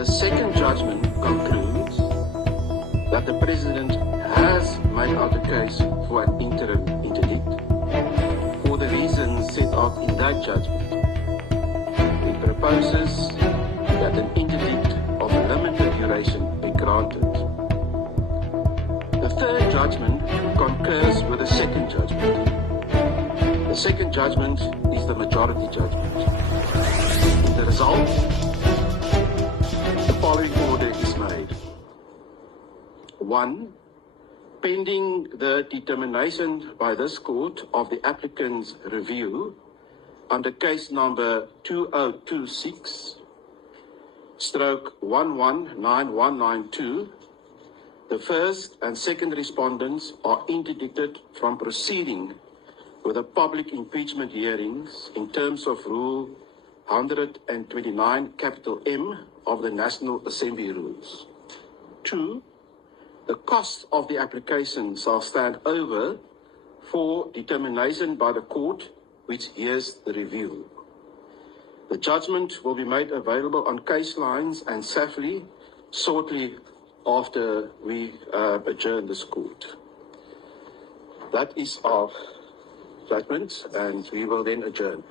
The second judgment concludes that the President has made out a case for an interim interdict for the reasons set out in that judgment. It proposes that an interdict of limited duration be granted. The third judgment concurs with the second judgment. The second judgment is the majority judgment. The result, the following order is made. 1. Pending the determination by this court of the applicant's review under case number 2026/119192, the first and second respondents are interdicted from proceeding with the public impeachment hearings in terms of Rule 129 M of the National Assembly Rules. 2. The cost of the application shall stand over for determination by the court which hears the review. The judgment will be made available on case lines and SAFLI shortly after we adjourn this court. That is our judgment, and we will then adjourn.